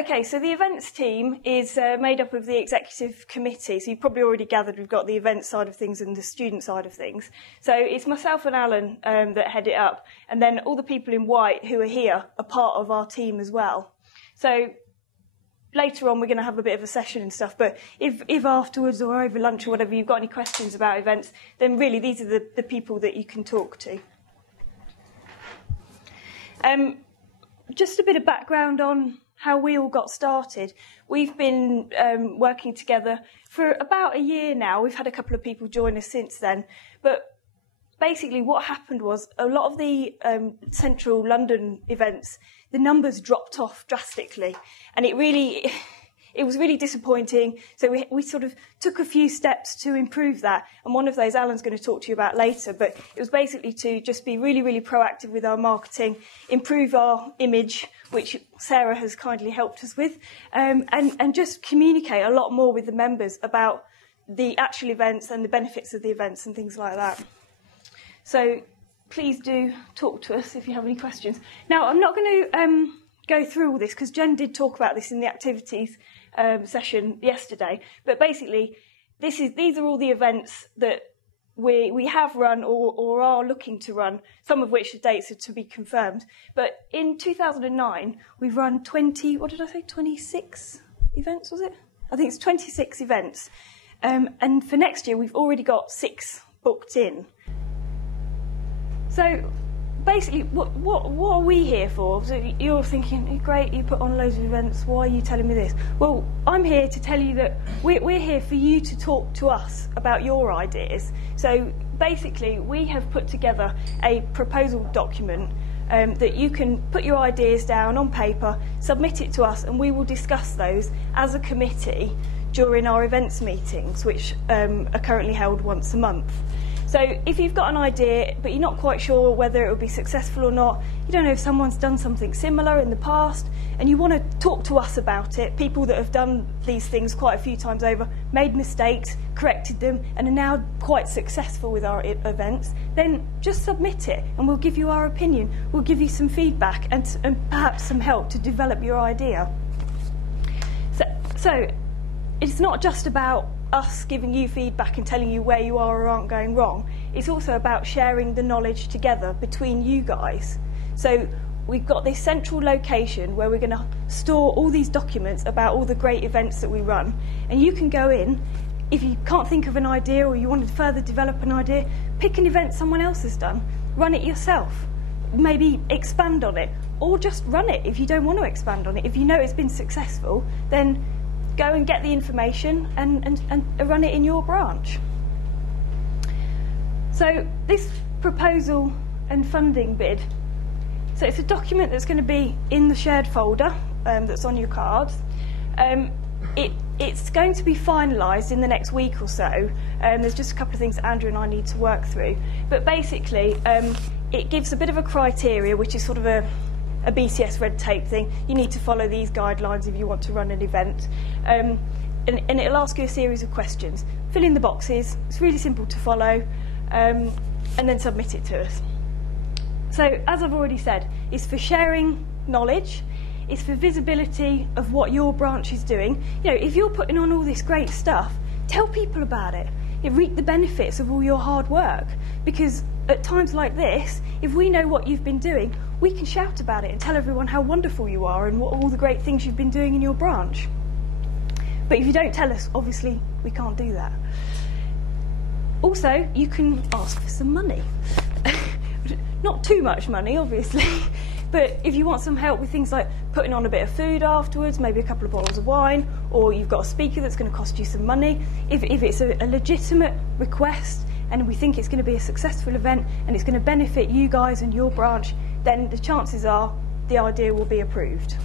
Okay, so the events team is made up of the executive committee. So you've probably already gathered we've got the events side of things and the student side of things. So it's myself and Alan that head it up. And then all the people in white who are here are part of our team as well. So later on we're going to have a bit of a session and stuff. But if afterwards or over lunch or whatever you've got any questions about events, then really these are the people that you can talk to. Just a bit of background on how we all got started. We've been working together for about a year now. We've had a couple of people join us since then. But basically what happened was a lot of the central London events, the numbers dropped off drastically. And it was really disappointing. So we sort of took a few steps to improve that. And one of those Alan's going to talk to you about later. But it was basically to just be really, really proactive with our marketing, improve our image, which Sarah has kindly helped us with, and just communicate a lot more with the members about the actual events and the benefits of the events and things like that. So please do talk to us if you have any questions. Now, I'm not going to go through all this because Jen did talk about this in the activities session yesterday. But basically, these are all the events that we have run or are looking to run, some of which the dates are to be confirmed. But in 2009, we've run 26 events, was it? I think it's 26 events. And for next year, we've already got 6 booked in. So basically, what are we here for? So you're thinking, great, you put on loads of events, why are you telling me this? Well, I'm here to tell you that we're here for you to talk to us about your ideas. So basically, we have put together a proposal document that you can put your ideas down on paper, submit it to us, and we will discuss those as a committee during our events meetings, which are currently held once a month. So if you've got an idea, but you're not quite sure whether it will be successful or not, you don't know if someone's done something similar in the past, and you want to talk to us about it, people that have done these things quite a few times over, made mistakes, corrected them, and are now quite successful with our events, then just submit it, and we'll give you our opinion. We'll give you some feedback and perhaps some help to develop your idea. So it's not just about us giving you feedback and telling you where you are or aren't going wrong. It's also about sharing the knowledge together between you guys. So we've got this central location where we're going to store all these documents about all the great events that we run. And you can go in, if you can't think of an idea or you want to further develop an idea, pick an event someone else has done, run it yourself, maybe expand on it, or just run it if you don't want to expand on it. If you know it's been successful, then go and get the information and run it in your branch. So this proposal and funding bid, so it's a document that's going to be in the shared folder that's on your cards. It's going to be finalised in the next week or so. There's just a couple of things that Andrew and I need to work through. But basically, it gives a bit of a criteria, which is sort of a BCS red tape thing. You need to follow these guidelines if you want to run an event. And it'll ask you a series of questions. Fill in the boxes. It's really simple to follow. And then submit it to us. So, as I've already said, it's for sharing knowledge. It's for visibility of what your branch is doing. You know, if you're putting on all this great stuff, tell people about it. You reap the benefits of all your hard work. Because at times like this, if we know what you've been doing, we can shout about it and tell everyone how wonderful you are and what all the great things you've been doing in your branch. But if you don't tell us, obviously, we can't do that. Also, you can ask for some money. Not too much money, obviously, but if you want some help with things like putting on a bit of food afterwards, maybe a couple of bottles of wine, or you've got a speaker that's going to cost you some money, if it's a legitimate request and we think it's going to be a successful event and it's going to benefit you guys and your branch, then the chances are the idea will be approved.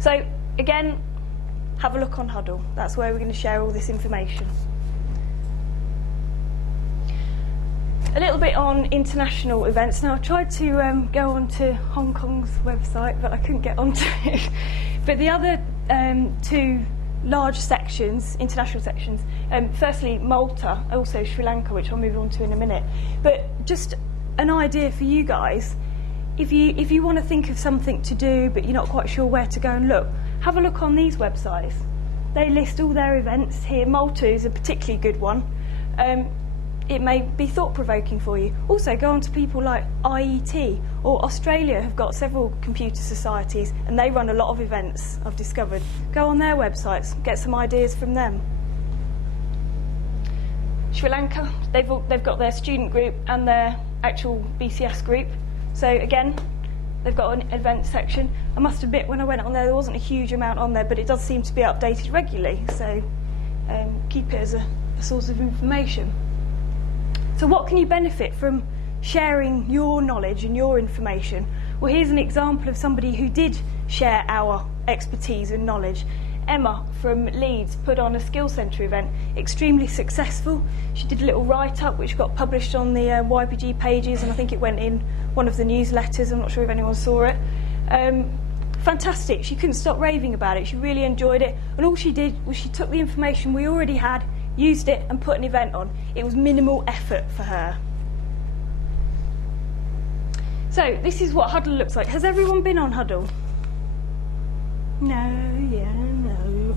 So, again, have a look on Huddle. That's where we're going to share all this information. A little bit on international events. Now, I tried to go onto Hong Kong's website, but I couldn't get onto it. But the other 2 large sections, international sections, firstly Malta, also Sri Lanka, which I'll move on to in a minute. But just an idea for you guys, if you want to think of something to do but you're not quite sure where to go and look, have a look on these websites. They list all their events here. Malta is a particularly good one. It may be thought-provoking for you. Also, go on to people like IET, or Australia have got several computer societies, and they run a lot of events, I've discovered. Go on their websites, get some ideas from them. Sri Lanka, they've got their student group and their actual BCS group. So again, they've got an event section. I must admit, when I went on there wasn't a huge amount on there, but it does seem to be updated regularly. So keep it as a source of information. So what can you benefit from sharing your knowledge and your information? Well, here's an example of somebody who did share our expertise and knowledge. Emma from Leeds put on a Skill Centre event, extremely successful. She did a little write-up which got published on the YPG pages, and I think it went in one of the newsletters. I'm not sure if anyone saw it. Fantastic. She couldn't stop raving about it. She really enjoyed it, and all she did was she took the information we already had, used it and put an event on. It was minimal effort for her. So this is what Huddle looks like. Has everyone been on Huddle? No.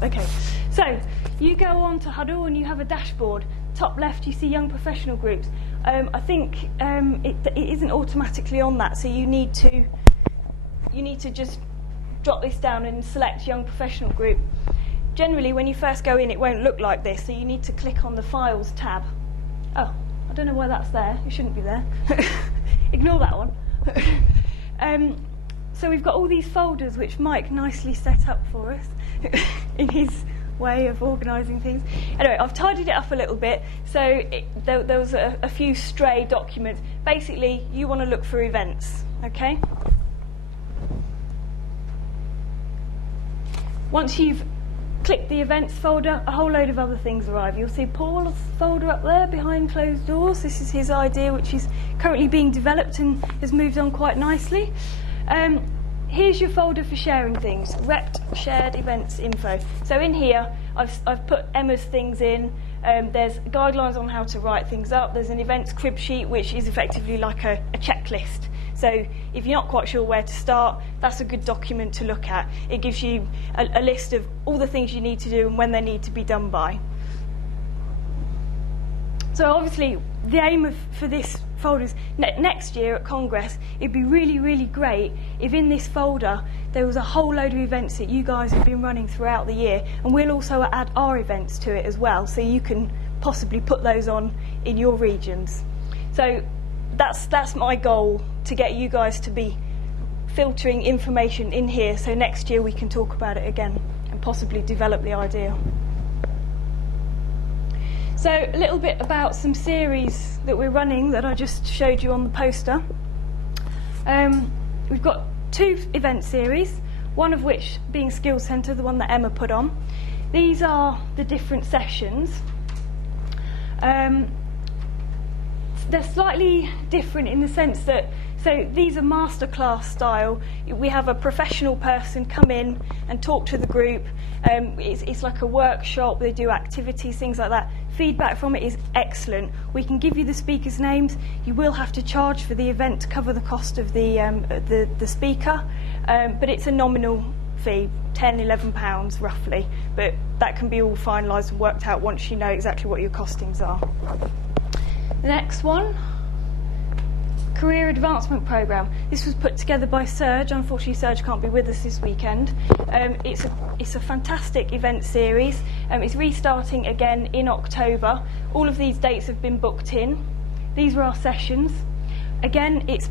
Okay. So you go on to Huddle and you have a dashboard. Top left you see young professional groups. I think it isn't automatically on that, so you need to just drop this down and select young professional group. Generally, when you first go in, it won't look like this, so you need to click on the Files tab. Oh, I don't know why that's there. It shouldn't be there. Ignore that one. So we've got all these folders, which Mike nicely set up for us in his way of organising things. Anyway, I've tidied it up a little bit, so there was a few stray documents. Basically, you want to look for events, okay? Once you've click the events folder, a whole load of other things arrive. You'll see Paul's folder up there behind closed doors. This is his idea, which is currently being developed and has moved on quite nicely. Here's your folder for sharing things, Rept Shared Events Info. So in here, I've put Emma's things in. There's guidelines on how to write things up. There's an events crib sheet, which is effectively like a checklist. So if you're not quite sure where to start, that's a good document to look at. It gives you a list of all the things you need to do and when they need to be done by. So obviously, the aim for this folder is next year at Congress, it'd be really, really great if in this folder there was a whole load of events that you guys have been running throughout the year, and we'll also add our events to it as well, so you can possibly put those on in your regions. So that's my goal, to get you guys to be filtering information in here, so next year we can talk about it again and possibly develop the idea. So a little bit about some series that we're running that I just showed you on the poster. We've got 2 event series, one of which being Skills Centre, the one that Emma put on. These are the different sessions. They're slightly different in the sense that, so these are masterclass style. We have a professional person come in and talk to the group. It's like a workshop. They do activities, things like that. Feedback from it is excellent. We can give you the speakers' names. You will have to charge for the event to cover the cost of the speaker, but it's a nominal fee, £10, £11 roughly. But that can be all finalised and worked out once you know exactly what your costings are. The next one, Career Advancement Programme. This was put together by Serge. Unfortunately, Serge can't be with us this weekend. It's a fantastic event series. It's restarting again in October. All of these dates have been booked in. These are our sessions. Again, it's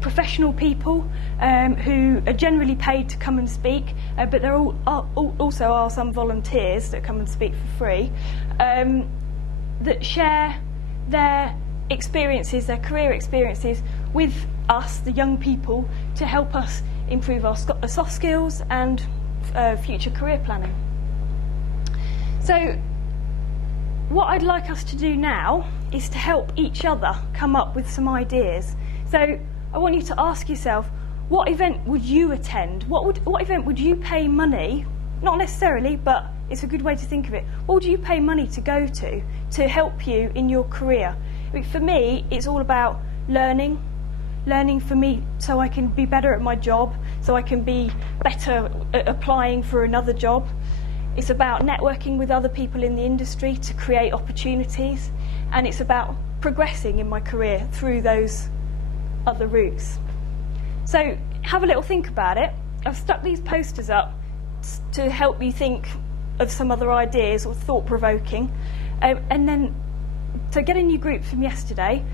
professional people who are generally paid to come and speak, but there also are some volunteers that come and speak for free, that share their experiences, their career experiences with us, the young people, to help us improve our soft skills and future career planning. So what I'd like us to do now is to help each other come up with some ideas. So I want you to ask yourself, what event would you attend? What event would you pay money, not necessarily, but it's a good way to think of it. What would you pay money to go to help you in your career? I mean, for me, it's all about learning, learning for me so I can be better at my job, so I can be better at applying for another job. It's about networking with other people in the industry to create opportunities, and it's about progressing in my career through those other routes. So have a little think about it. I've stuck these posters up to help you think of some other ideas or thought-provoking. And then, so get in your group from yesterday,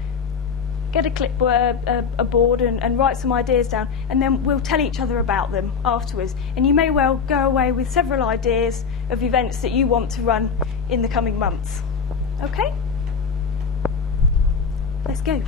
get a clipboard, a board, and write some ideas down, and then we'll tell each other about them afterwards. And you may well go away with several ideas of events that you want to run in the coming months. Okay? Let's go.